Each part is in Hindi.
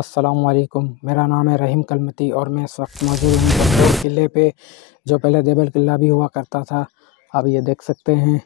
अस्सलाम वालेकुम। मेरा नाम है रहीम कलमती और मैं इस वक्त मौजूद हूँ बंबोर किले पे, जो पहले देवल किला भी हुआ करता था। अब ये देख सकते हैं,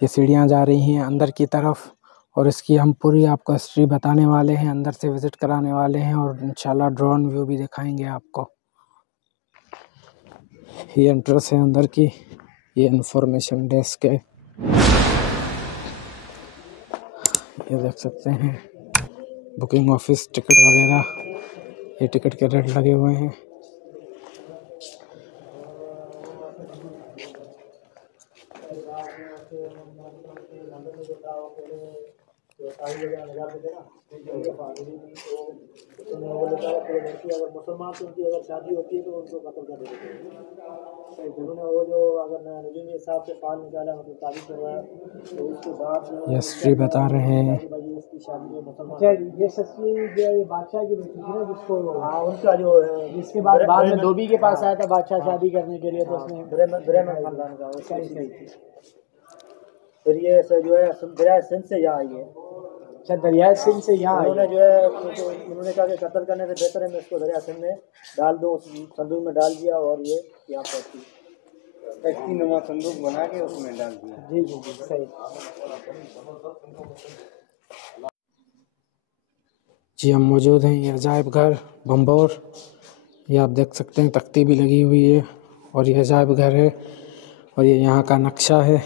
ये सीढ़ियाँ जा रही हैं अंदर की तरफ और इसकी हम पूरी आपको हिस्ट्री बताने वाले हैं, अंदर से विज़िट कराने वाले हैं और इंशाल्लाह ड्रोन व्यू भी दिखाएंगे आपको। ये एंट्रेंस है अंदर की, ये इंफॉर्मेशन डेस्क है। ये देख सकते हैं बुकिंग ऑफिस, टिकट वगैरह, ये टिकट के रेट लगे हुए हैं। मुसलमान तो उनकी अगर शादी होती है तो उनको कत्ल कर देते हैं। उन्होंने वो जो अगर नबी के हिसाब से फाल निकाला, मतलब तारीफ करवाया, तो उसके बाद हिस्ट्री बता रहे हैं। इसकी शादी में मुसलमान, ये सच्ची जो ये बादशाह की बेटी थी ना, जिसको हाँ उनका जो है, जिसके बाद में धोबी के पास आया था बादशाह शादी करने के लिए, तो उसने ब्राह्मण खानदान का उसका ही थी। फिर ये जो है दरिया सिंध से यहाँ आई है। अच्छा, दरिया सिंध से यहाँ उन्होंने जो है उन्होंने कहा कि कत्ल करने से बेहतर है मैं इसको दरिया सिंध में डाल दूँ, संदूक में डाल दिया और ये यहाँ पहुँची, टैक्सी नुमा संदूक बना के उसमें डाल दिया। जी जी जी, सही। जी, हम मौजूद हैं ये अजायब घर बंबोर। ये आप देख सकते हैं, तख्ती भी लगी हुई है और ये अजायब घर है और ये यहाँ का नक्शा है।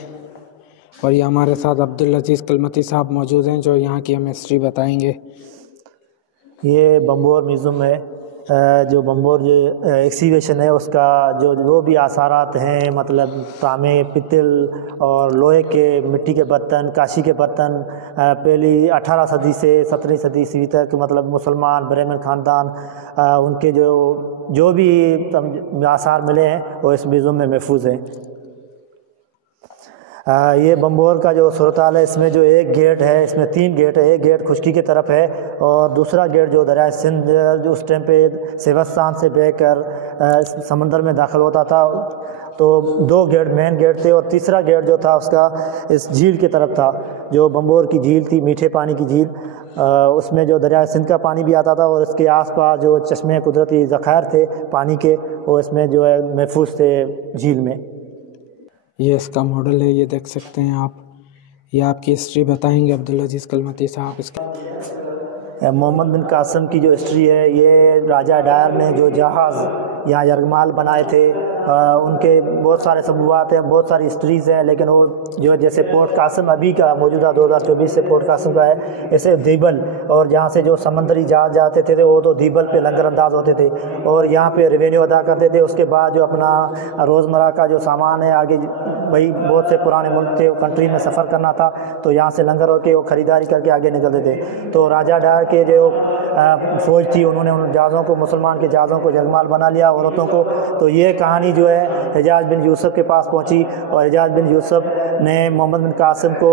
और ये हमारे साथ अब्दुल अजीज़ कलमती साहब मौजूद हैं, जो यहाँ की हमें हिस्ट्री बताएंगे। ये बंबोर म्यूज़ियम है, जो बंबोर जो एक्सिबिशन है उसका जो भी आसारात हैं, मतलब तांबे, पित्तल और लोहे के, मिट्टी के बर्तन, काशी के बर्तन, पहली 18 सदी से 17वीं सदी ईस्वी तक, मतलब मुसलमान ब्राह्मण ख़ानदान उनके जो भी आसार मिले हैं वो इस म्यूज़ियम में महफूज हैं। ये बंबोर का जो सूरताल है, इसमें जो एक गेट है, इसमें 3 गेट है। एक गेट खुशकी की तरफ है और दूसरा गेट जो दरिया सिंध जो उस टाइम पे सेवस्तान से बहकर समंदर में दाखिल होता था, तो 2 गेट मेन गेट थे और तीसरा गेट जो था उसका इस झील की तरफ था, जो बंबोर की झील थी, मीठे पानी की झील। उसमें जो दरिया सिंध का पानी भी आता था और इसके आसपास जो चश्मे कुदरती ज़खायर थे पानी के, वो इसमें जो है महफूज थे झील में। ये इसका मॉडल है, ये देख सकते हैं आप। ये आपकी हिस्ट्री बताएंगे अब्दुल अजीज़ कलमती साहब। इसके मोहम्मद बिन कासिम की जो हिस्ट्री है, ये राजा डायर ने जो जहाज़ यहाँ यरगमाल बनाए थे, उनके बहुत सारे सबूत हैं, बहुत सारी हिस्ट्रीज़ हैं, लेकिन वो जो जैसे पोर्ट कासिम अभी का मौजूदा 2024 से पोर्ट कासिम का है, ऐसे दीबल, और जहाँ से जो समंदरी जहाज़ जाते थे वो तो दीबल पे लंगर अंदाज होते थे और यहाँ पे रेवेन्यू अदा करते थे। उसके बाद जो अपना रोज़मर्रा का जो सामान है, आगे वही बहुत से पुराने मुल्क थे, कंट्री में सफ़र करना था, तो यहाँ से लंगर होकर वो ख़रीदारी करके आगे निकलते थे। तो राजा डायर के जो फ़ौज थी, उन्होंने उन जहाज़ों को, मुसलमान के जहाज़ों को जगमाल बना लिया, औरतों को। तो ये कहानी जो है हिजाज बिन यूसुफ के पास पहुंची और हिजाज बिन यूसुफ ने मोहम्मद बिन कासिम को,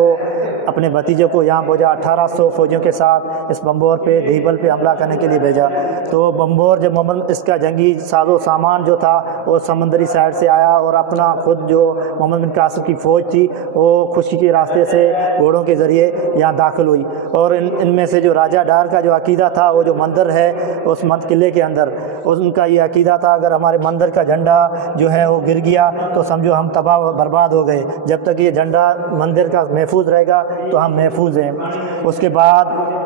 अपने भतीजे को यहाँ भेजा, 1800 फौजियों के साथ इस बंबोर पे, दीबल पे हमला करने के लिए भेजा। तो बंबोर जब मोहम्मद, इसका जंगी साजो सामान जो था वो समंदरी साइड से आया और अपना खुद जो मोहम्मद बिन कासिम की फ़ौज थी वो खुशी के रास्ते से घोड़ों के ज़रिए यहाँ दाखिल हुई। और इनमें से जो राजा डार का जो अकीदा था, वो जो मंदिर है उस किले के अंदर, उनका ये अकीदा था, अगर हमारे मंदिर का झंडा जो है वो गिर गया तो समझो हम तबाह बर्बाद हो गए, जब तक ये झंडा मंदिर का महफूज रहेगा तो हम महफूज हैं। उसके बाद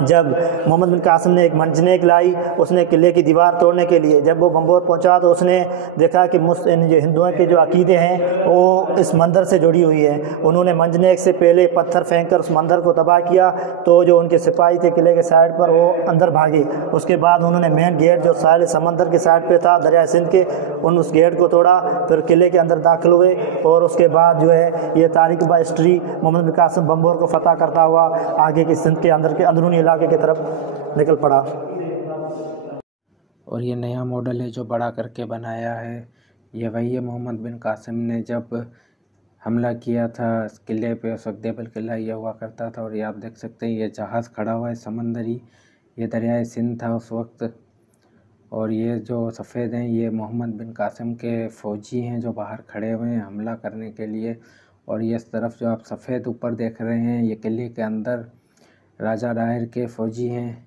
जब मोहम्मद बिन कासिम ने एक मंजनेक लाई, उसने किले की दीवार तोड़ने के लिए, जब वो बंबोर पहुंचा तो उसने देखा कि जो हिंदुओं के जो अकीदे हैं वो इस मंदिर से जुड़ी हुई है। उन्होंने मंजनेक से पहले पत्थर फेंक कर उस मंदिर को तबाह किया, तो जो उनके सिपाही थे किले के साइड पर, वो अंदर भागे। उसके बाद उन्होंने मेन गेट जो साहिल समंदर के साइड पे था दरिया सिंध के, उस गेट को तोड़ा, फिर किले के अंदर दाखिल हुए और उसके बाद जो है ये तारीख बा हिस्ट्री मोहम्मद बिन कासिम बंबोर को फतह करता हुआ आगे की सिंध के अंदर के अंदरूनी इलाके की तरफ निकल पड़ा। और ये नया मॉडल है जो बड़ा करके बनाया है, ये वही है मोहम्मद बिन कासिम ने जब हमला किया था इस किले पे, उस वक्त देवल किला ये हुआ करता था। और ये आप देख सकते हैं, ये जहाज़ खड़ा हुआ है समंदरी, ये दरियाए सिंध था उस वक्त। और ये जो सफ़ेद हैं ये मोहम्मद बिन कासिम के फ़ौजी हैं जो बाहर खड़े हुए हैं हमला करने के लिए। और ये इस तरफ जो आप सफ़ेद ऊपर देख रहे हैं, ये किले के अंदर राजा डायर के फ़ौजी हैं।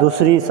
2